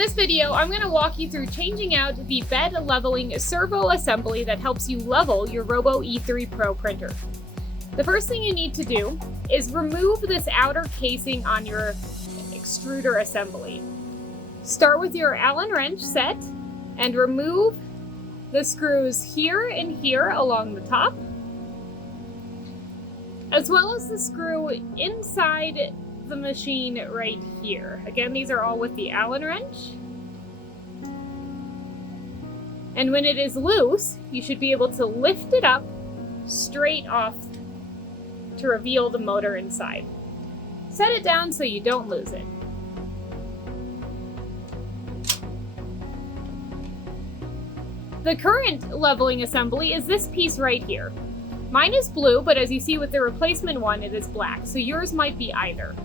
this video, I'm going to walk you through changing out the bed leveling servo assembly that helps you level your Robo E3 Pro printer. The first thing you need to do is remove this outer casing on your extruder assembly. Start with your Allen wrench set and remove the screws here and here along the top, as well as the screw inside the machine right here. Again, these are all with the Allen wrench. And when it is loose, you should be able to lift it up straight off to reveal the motor inside. Set it down so you don't lose it. The current leveling assembly is this piece right here. Mine is blue, but as you see with the replacement one, it is black, so yours might be either.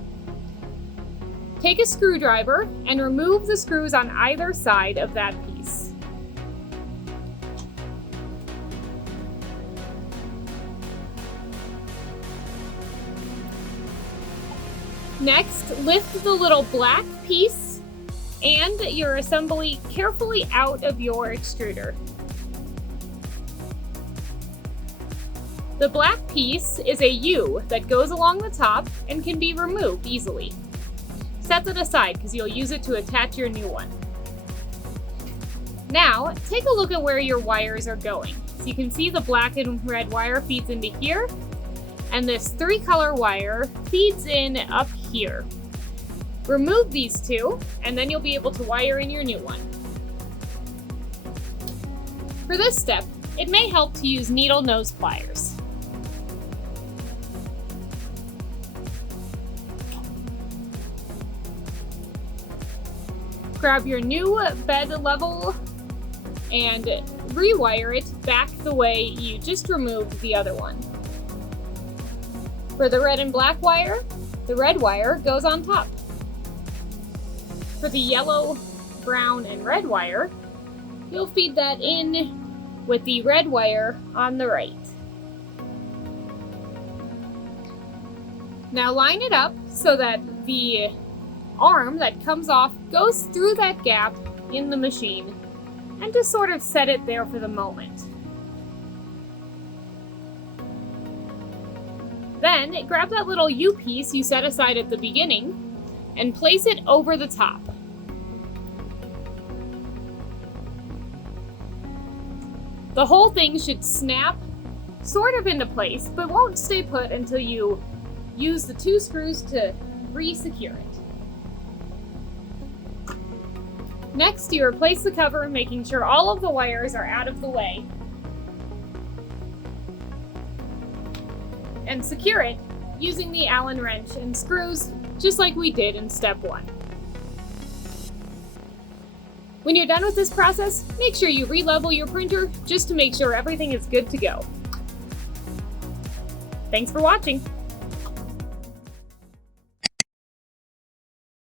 Take a screwdriver and remove the screws on either side of that piece. Next, lift the little black piece and your assembly carefully out of your extruder. The black piece is a U that goes along the top and can be removed easily. Set it aside because you'll use it to attach your new one. Now, take a look at where your wires are going. So you can see the black and red wire feeds into here, and this 3-color wire feeds in up here. Remove these two, and then you'll be able to wire in your new one. For this step, it may help to use needle nose pliers. Grab your new bed level and rewire it back the way you just removed the other one. For the red and black wire, the red wire goes on top. For the yellow, brown, and red wire, you'll feed that in with the red wire on the right. Now line it up so that the arm that comes off goes through that gap in the machine, and just sort of set it there for the moment. Then grab that little U piece you set aside at the beginning and place it over the top. The whole thing should snap sort of into place, but won't stay put until you use the 2 screws to re-secure it. Next, you replace the cover, making sure all of the wires are out of the way, and secure it using the Allen wrench and screws, just like we did in step 1. When you're done with this process, make sure you re-level your printer just to make sure everything is good to go. Thanks for watching.